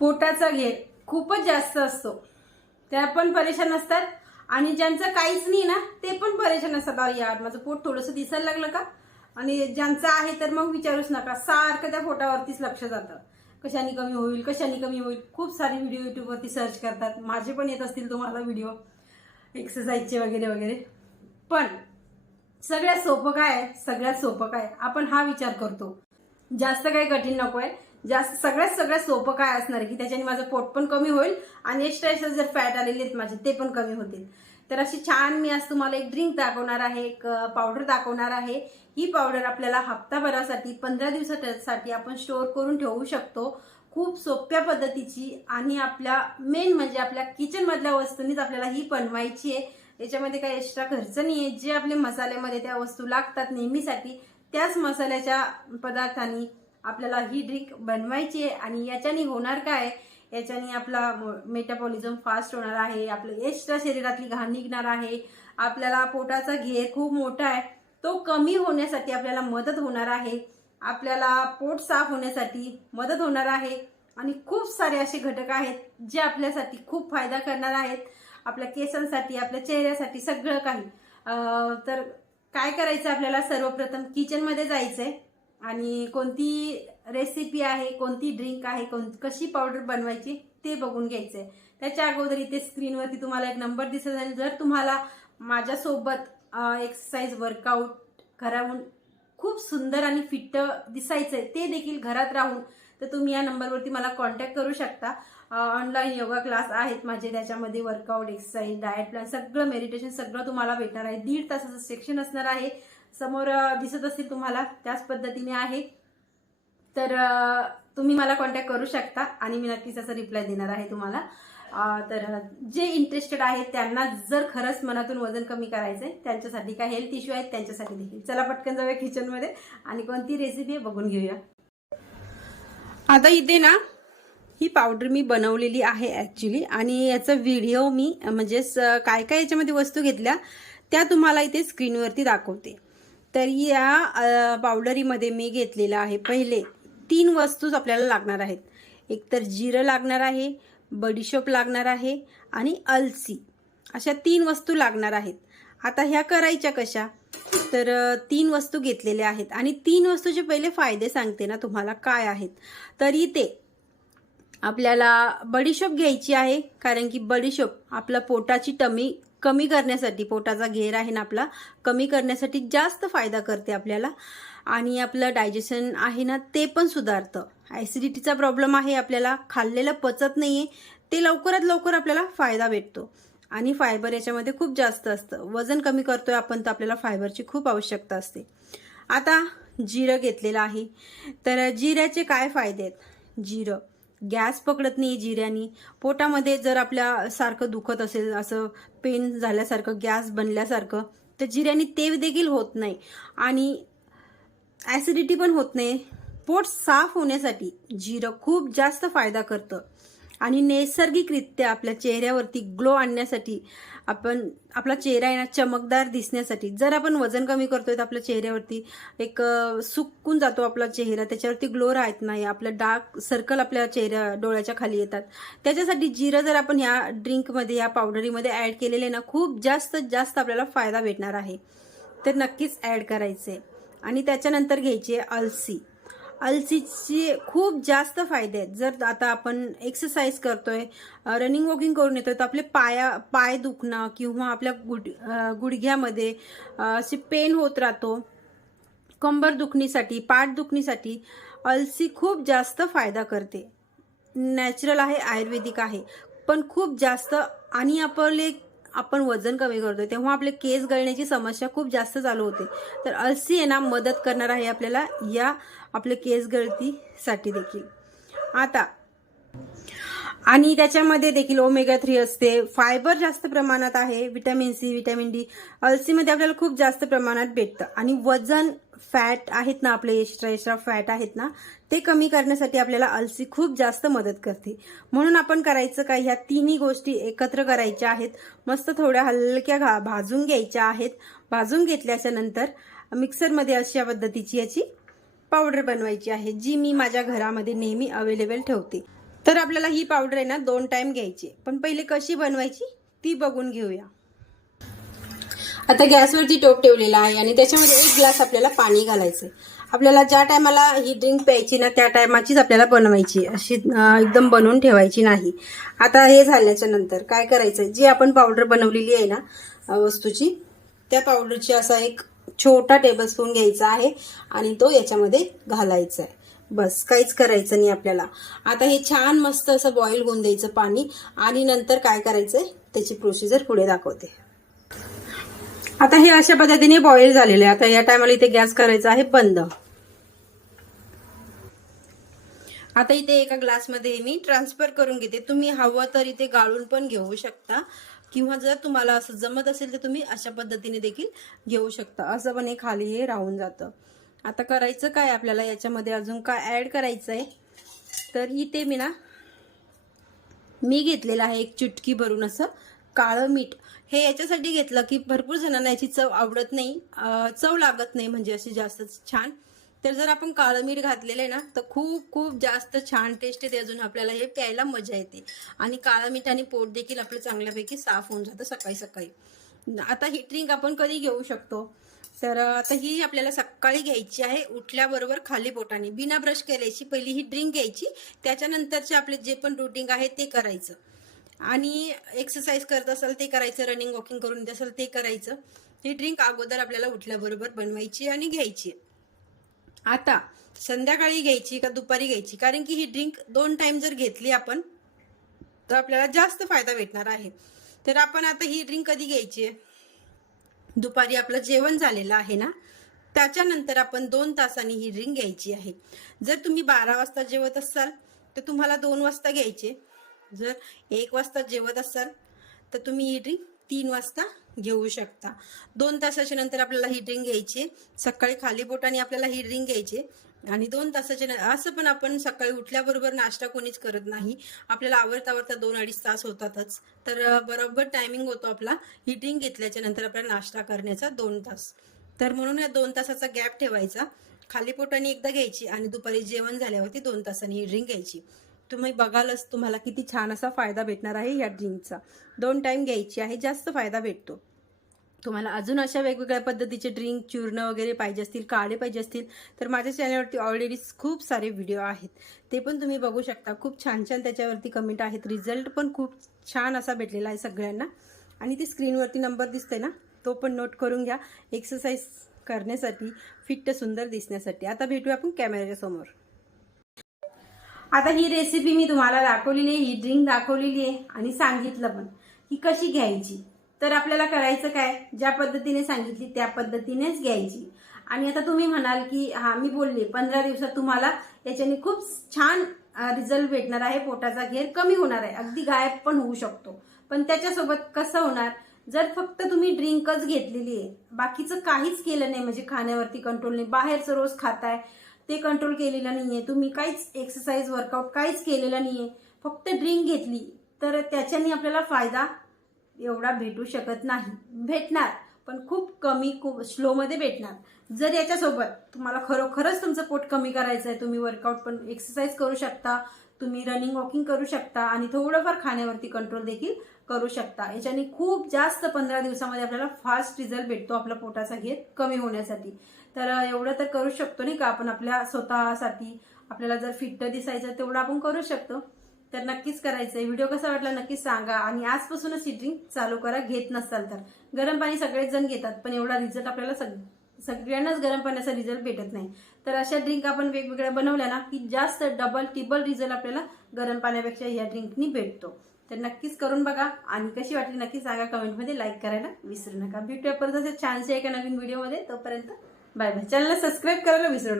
पोटाचा घेर खूपच जास्त असतो. त्या पण परेशान असतात आणि ज्यांचं काहीच नाही ना ते पण परेशान असतात. अरे यार माझं पोट थोडंसं दिसायला लागलं का? आणि ज्यांचं आहे तर मग विचारूच नका. सारखं त्या पोटावरतीच लक्ष जातं. कशाने कमी होईल कशाने कमी होईल. खूप सारे व्हिडिओ युट्यूबवरती सर्च करतात. माझे पण येत असतील तुम्हाला व्हिडिओ एक्सरसाइजचे वगैरे वगैरे. पण सगळ्यात सोपं काय आहे? सगळ्यात सोपं काय आपण हा विचार करतो. जास्त काही कठीण नको आहे जास्त सगळ्यात सगळ्यात सोपं काय असणार की त्याच्याने माझं पोट पण कमी होईल आणि एक्स्ट्रा एक्स्ट्रा जर फॅट आलेले आहेत माझे ते पण कमी होतील. तर अशी छान मी आज तुम्हाला एक ड्रिंक दाखवणार आहे एक पावडर दाखवणार आहे. ही पावडर आपल्याला हप्ताभरासाठी पंधरा दिवसासाठी आपण स्टोअर करून ठेवू शकतो. खूप सोप्या पद्धतीची आणि आपल्या मेन म्हणजे आपल्या किचनमधल्या वस्तूंनीच आपल्याला ही बनवायची आहे. याच्यामध्ये काही एक्स्ट्रा खर्च नाही आहे जे आपले मसाल्यामध्ये त्या वस्तू लागतात नेहमीसाठी त्याच मसाल्याच्या पदार्थांनी आपल्याला ही ड्रिंक बनवायची आहे आणि याच्याने होणार काय? याच्याने आपला मेटाबॉलिझम फास्ट होणार आहे आपलं एक्स्ट्रा शरीरातली घाण निघणार आहे आपल्याला पोटाचा घेर खूप मोठा आहे. तो कमी होण्यासाठी आपल्याला मदत होणार आहे. आपल्याला पोट साफ होण्यासाठी मदत होणार आहे. आणि खूप सारे असे घटक आहेत जे आपल्यासाठी खूप फायदा करणार आहेत. आपल्या केसांसाठी आपल्या चेहऱ्यासाठी सगळं काही. तर काय करायचं आपल्याला? सर्वप्रथम किचनमध्ये जायचं आहे आणि कोणती रेसिपी आहे कोणती ड्रिंक आहे कोण कशी पावडर बनवायची ते बघून घ्यायचं आहे त्याच्या अगोदर इथे स्क्रीनवरती तुम्हाला एक नंबर दिसत असेल. जर तुम्हाला माझ्यासोबत एक्सरसाइज वर्कआउट घराहून खूप सुंदर आणि फिट आहे ते देखील घरात राहून तर तुम्ही या नंबरवरती मला कॉन्टॅक्ट करू शकता. ऑनलाईन योगा क्लास आहेत माझे त्याच्यामध्ये वर्कआउट एक्सरसाइज डाएट प्लॅन सगळं मेडिटेशन सगळं तुम्हाला भेटणार आहे. दीड तासाचं सेक्शन असणार आहे. समोर दिसत असतील तुम्हाला त्याच पद्धतीने आहे. तर तुम्ही मला कॉन्टॅक्ट करू शकता आणि मी नक्कीच त्याचा रिप्लाय देणार आहे तुम्हाला. तर जे इंटरेस्टेड आहेत त्यांना जर खरंच मनातून वजन कमी करायचं आहे त्यांच्यासाठी काय हेल्थ इश्यू आहेत त्यांच्यासाठी देखील. चला पटकन जाऊया किचनमध्ये आणि कोणती रेसिपी आहे बघून घेऊया. आता इथे ना ही पावडर मी बनवलेली आहे ॲक्च्युली आणि याचा व्हिडिओ मी म्हणजे स- काय काय याच्यामध्ये वस्तू घेतल्या त्या तुम्हाला इथे स्क्रीनवरती दाखवते. तर या पावडरीमध्ये मी घेतलेलं आहे. पहिले तीन वस्तूच आपल्याला लागणार आहेत. एक तर जिरं लागणार आहे बडीशोप लागणार आहे आणि अलसी. अशा तीन वस्तू लागणार आहेत. आता ह्या करायच्या कशा? तर तीन वस्तू घेतलेल्या आहेत. आणि तीन वस्तूचे पहिले फायदे सांगते ना तुम्हाला काय आहेत. तर इथे आपल्याला बडीशोप घ्यायची आहे कारण की बडीशोप आपल्या पोटाची टमी कमी करण्यासाठी पोटाचा घेर आहे ना आपला कमी करण्यासाठी जास्त फायदा करते आपल्याला. आणि आपलं डायजेशन आहे ना ते पण सुधारतं. ॲसिडिटीचा प्रॉब्लेम आहे आपल्याला खाल्लेलं पचत नाही आहे ते लवकरात लवकर आपल्याला फायदा भेटतो. आणि फायबर याच्यामध्ये खूप जास्त असतं. वजन कमी करतोय आपण तर आपल्याला फायबरची खूप आवश्यकता असते. आता जिरं घेतलेलं आहे. तर जिऱ्याचे काय फायदे आहेत? जिरं. गॅस पकडत नाही जिऱ्यानी. पोटामध्ये जर आपल्या सारखं दुखत असेल असं पेन झाल्यासारखं गॅस बनल्यासारखं तर जिऱ्यानी ते देखील होत नाही. आणि ॲसिडिटी पण होत नाही. पोट साफ होण्यासाठी जिरं खूप जास्त फायदा करतं. आणि नैसर्गिकरित्या आपल्या चेहऱ्यावरती ग्लो आणण्यासाठी आपण आपला चेहरा आहे ना चमकदार दिसण्यासाठी. जर आपण वजन कमी करतोय तर आपल्या चेहऱ्यावरती एक सुकून जातो आपला चेहरा. त्याच्यावरती ग्लो राहत नाही. आपलं डार्क सर्कल आपल्या चेहऱ्या डोळ्याच्या खाली येतात. त्याच्यासाठी जिरं जर आपण ह्या ड्रिंकमध्ये या पावडरीमध्ये ॲड केलेले ना खूप जास्त जास्त आपल्याला फायदा भेटणार आहे. तर नक्कीच ॲड करायचे आणि त्याच्यानंतर घ्यायची आहे अलसी. अलसीचे खूप जास्त फायदे आहेत. जर आता आपण एक्सरसाइज करतोय रनिंग वॉकिंग करून येतोय तर आपले पाया पाय दुखणं किंवा आपल्या गुड गुडघ्यामध्ये असे पेन होत राहतो. कंबर दुखणीसाठी पाठ दुखणीसाठी अलसी खूप जास्त फायदा करते. नॅचरल आहे आयुर्वेदिक आहे. पण खूप जास्त आणि आपले आपण वजन कमी करतोय तेव्हा आपले केस गळण्याची समस्या खूप जास्त चालू होते. तर अलसी आहे ना मदत करणार आहे आपल्याला या आपले केस गळतीसाठी देखील. आता आणि त्याच्यामध्ये देखील ओमेगा थ्री असते. फायबर जास्त प्रमाणात आहे विटॅमिन सी व्हिटॅमिन डी अलसीमध्ये आपल्याला खूप जास्त प्रमाणात भेटतं. आणि वजन फॅट आहेत ना आपले एक्स्ट्रा एक्स्ट्रा फॅट आहेत ना ते कमी करण्यासाठी आपल्याला अलसी खूप जास्त मदत करते. म्हणून आपण करायचं काय? ह्या तिन्ही गोष्टी एकत्र करायच्या आहेत. मस्त थोड्या हलक्या घा भाजून घ्यायच्या आहेत. भाजून घेतल्याच्या नंतर मिक्सरमध्ये अशा पद्धतीची याची पावडर बनवायची आहे जी मी माझ्या घरामध्ये नेहमी अवेलेबल ठेवते. तर आपल्याला ही पावडर आहे ना दोन टाईम घ्यायची. पण पहिले कशी बनवायची? ती बघून घेऊया. आता गॅसवरती टोप ठेवलेला आहे आणि त्याच्यामध्ये एक ग्लास आपल्याला पाणी घालायचं आपल्याला ज्या टायमाला ही ड्रिंक प्यायची ना त्या टायमाचीच आपल्याला बनवायची. अशी एकदम बनवून ठेवायची नाही. आता हे झाल्याच्यानंतर काय करायचं जी आपण पावडर बनवलेली आहे ना वस्तूची त्या पावडरची असा एक छोटा टेबलस्पून घ्यायचा आहे आणि तो याच्यामध्ये घालायचा आहे बस काहीच करायचं नाही आपल्याला. आता हे छान मस्त असं बॉईल होऊन द्यायचं पाणी आणि नंतर काय करायचं त्याची प्रोसिजर पुढे दाखवते. आता हे अशा पद्धतीने बॉईल झालेले आहे. आता या टायमाला इथे गॅस करायचा आहे बंद. आता इथे एका ग्लासमध्ये मी ट्रान्सफर करून घेते. तुम्ही हवं तर इथे गाळून पण घेऊ शकता. किंवा जर तुम्हाला असं जमत असेल तर तुम्ही अशा पद्धतीने देखील घेऊ शकता. असं पण हे खाली हे राहून जातं. आता करायचं काय आपल्याला? याच्यामध्ये अजून काय ॲड करायचं आहे? तर इथे मी ना मी घेतलेलं आहे एक चुटकी भरून असं काळं मीठ. हे याच्यासाठी घेतलं की भरपूर जणांना याची चव आवडत नाही चव लागत नाही म्हणजे अशी जास्त छान. तर जर आपण काळं मीठ घातलेलं आहे ना तर खूप खूप जास्त छान टेस्ट येते अजून आपल्याला. हे प्यायला मजा येते. आणि काळं मीठ आणि पोट देखील आपलं चांगल्यापैकी साफ होऊन जातं सकाळी सकाळी. आता ही ड्रिंक आपण कधी घेऊ शकतो? तर आता ही आपल्याला सकाळी घ्यायची आहे उठल्याबरोबर खाली पोटाने. बिना ब्रश केल्याची पहिली ही ड्रिंक घ्यायची. त्याच्यानंतरचे आपले जे पण रुटीन आहे ते करायचं. आणि एक्सरसाइज करत असाल ते करायचं रनिंग वॉकिंग करून देत असाल ते करायचं. ही ड्रिंक अगोदर आपल्याला उठल्याबरोबर बनवायची आणि घ्यायची. आता संध्याकाळी घ्यायची का दुपारी घ्यायची? कारण की ही ड्रिंक दोन टाइम जर घेतली आपण तर आपल्याला जास्त फायदा भेटणार आहे. तर आपण आता ही ड्रिंक कधी घ्यायची? आहे दुपारी आपलं जेवण झालेलं आहे ना? त्याच्यानंतर आपण दोन तासांनी ही ड्रिंक घ्यायची आहे. जर तुम्ही बारा वाजता जेवत असाल तर तुम्हाला दोन वाजता घ्यायचे. जर एक वाजता जेवत असाल तर तुम्ही ही ड्रिंक तीन वाजता घेऊ शकता. दोन तासाच्या नंतर आपल्याला ही ड्रिंक घ्यायची. सकाळी खाली पोटाने आपल्याला ही ड्रिंक घ्यायची. आणि दोन तासाच्या नंतर असं पण आपण सकाळी उठल्याबरोबर नाश्ता कोणीच करत नाही. आपल्याला आवडता आवडता दोन अडीच तास होतातच. तर बरोबर टायमिंग होतो आपला. ही ड्रिंक घेतल्याच्या नंतर आपला नाश्ता करण्याचा दोन तास. तर म्हणून या दोन तासाचा गॅप ठेवायचा. खाली पोटाने एकदा घ्यायची आणि दुपारी जेवण झाल्यावरती दोन तासांनी ही ड्रिंक घ्यायची. तुम्ही बघालच तुम्हाला किती छान असा फायदा भेटणार आहे या ड्रिंकचा दोन टाईम घ्यायची आहे जास्त फायदा भेटतो. तुम्हाला अजून अशा वेगवेगळ्या पद्धतीचे ड्रिंक चूर्ण वगैरे पाहिजे असतील काळे पाहिजे असतील तर माझ्या चॅनलवरती ऑलरेडी खूप सारे व्हिडिओ आहेत. ते पण तुम्ही बघू शकता. खूप छान छान त्याच्यावरती कमेंट आहेत. रिझल्ट पण खूप छान असा भेटलेला आहे सगळ्यांना. आणि ती स्क्रीनवरती नंबर दिसते ना तो पण नोट करून घ्या. एक्सरसाइज करण्यासाठी फिट सुंदर दिसण्यासाठी. आता भेटूया आपण कॅमेऱ्याच्या समोर. आता ही रेसिपी मी तुम्हाला दाखवलेली आहे ही ड्रिंक दाखवलेली आहे आणि सांगितलं पण. ही कशी घ्यायची? तर आपल्याला करायचं काय? ज्या पद्धतीने सांगितली त्या पद्धतीनेच घ्यायची. आणि आता तुम्ही म्हणाल की हा मी बोलले पंधरा दिवसात तुम्हाला याच्याने खूप छान रिझल्ट भेटणार आहे पोटाचा घेर कमी होणार आहे अगदी गायब पण होऊ शकतो. पण त्याच्यासोबत कसं होणार? जर फक्त तुम्ही ड्रिंकच घेतलेली आहे बाकीचं काहीच केलं नाही म्हणजे खाण्यावरती कंट्रोल नाही बाहेरचं रोज खाताय ते कंट्रोल केलेलं नाही आहे तुम्ही काहीच एक्सरसाइज वर्कआउट काहीच केलेलं नाही आहे फक्त ड्रिंक घेतली तर त्याच्याने आपल्याला फायदा एवढा भेटू शकत नाही. भेटणार पण खूप कमी खूप स्लोमध्ये भेटणार. जर याच्यासोबत तुम्हाला खरोखरच तुमचं पोट कमी करायचं आहे तुम्ही वर्कआउट पण एक्सरसाइज करू शकता. तुम्ही रनिंग वॉकिंग करू शकता आणि थोडंफार खाण्यावरती कंट्रोल देखील करू शकता. याच्याने खूप जास्त पंधरा दिवसामध्ये आपल्याला फास्ट रिझल्ट भेटतो आपला पोटाचा घेत कमी होण्यासाठी. तर एवढं तर करू शकतो नाही का आपण आपल्या स्वतःसाठी. आपल्याला जर फिट दिसायचं तेवढं आपण करू शकतो. तर नक्कीच करायचंय व्हिडिओ कसा वाटला नक्कीच सांगा. आणि आजपासूनच ही ड्रिंक चालू करा. घेत नसाल तर. गरम पाणी सगळेच जण घेतात पण एवढा रिझल्ट आपल्याला सग सगळ्यांनाच गरम पाण्याचा रिझल्ट भेटत नाही. तर अशा ड्रिंक आपण वेगवेगळ्या बनवल्या ना की जास्त डबल टिबल रिझल्ट आपल्याला गरम पाण्यापेक्षा या ड्रिंकनी भेटतो. तर नक्कीच करून बघा. आणि कशी वाटली नक्की सांगा कमेंटमध्ये लाईक करायला विसरू नका. भेटूया परत असे छानशा एका नवीन व्हिडिओमध्ये तोपर्यंत बाय बाय चॅनलला सबस्क्राईब करायला विसरू नका.